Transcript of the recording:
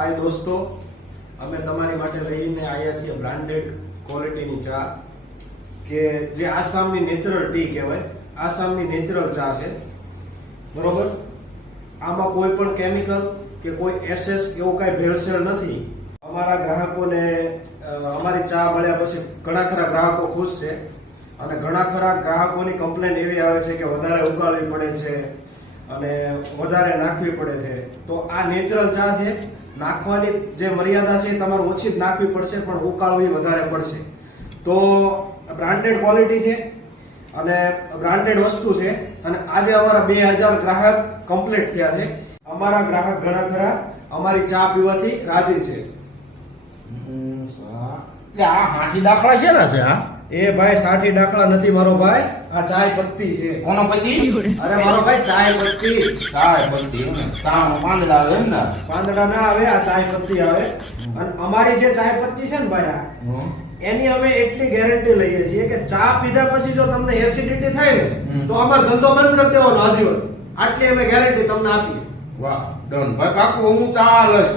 હાય દોસ્તો, અમે તમારી માટે લઈને આવ્યા છીએ બ્રાન્ડેડ ક્વોલિટીની ચા, કે જે આસામની નેચરલ ટી કહેવાય, આસામની નેચરલ ચા છે. બરોબર? આમાં કોઈ પણ કેમિકલ કે કોઈ એસેસ એવું કાંઈ ભેળસેળ નથી. અમારા ગ્રાહકોને અમારી ચા મળ્યા પછી ઘણા ખરા ગ્રાહકો ખુશ છે. અને ઘણા ખરા ગ્રાહકોની કમ્પ્લેન એવી આવે છે કે વધારે ઉકાળવી પડે છે. અને વધારે નાખવી પડે છે. તો આ નેચરલ ચા છે. નાખવાની જે મર્યાદા છે તમારે ઓછી જ નાખવી પડશે, પણ ઉકાળવી વધારે પડશે. તો બ્રાન્ડેડ ક્વોલિટી છે અને બ્રાન્ડેડ વસ્તુ છે. અને આજે અમારા બે હજાર ગ્રાહક કમ્પ્લીટ થયા છે. અમારા ગ્રાહક ઘણા ખરા. અમારી ચા પીવાથી રાજી છે. એટલે આ હાથી દાખલા છે ને છે હા એ ભાઈ સાઠી દાખલા નથી મારો ભાઈ. આ ચાય પત્તી છે. કોનો પતિ અરે મારો ભાઈ ચાય પત્તી. ચાય પત્તી પાંદડા આવે એમ ને? પાંદડા ના આવે આ ચાય પત્તી આવે. અને અમારી જે ચાય પત્તી છે ને ભાઈ આ એની અમે એટલી ગેરંટી લઈએ છીએ કે ચા પીધા પછી જો તમને એસિડિટી થાય ને તો અમારો ધંધો બંધ કરી દેવાનો આજીવન આટલી અમે ગેરંટી તમને આપીએ. વાહ ડન. ભાઈ કાકુ હું ચા લઈશ.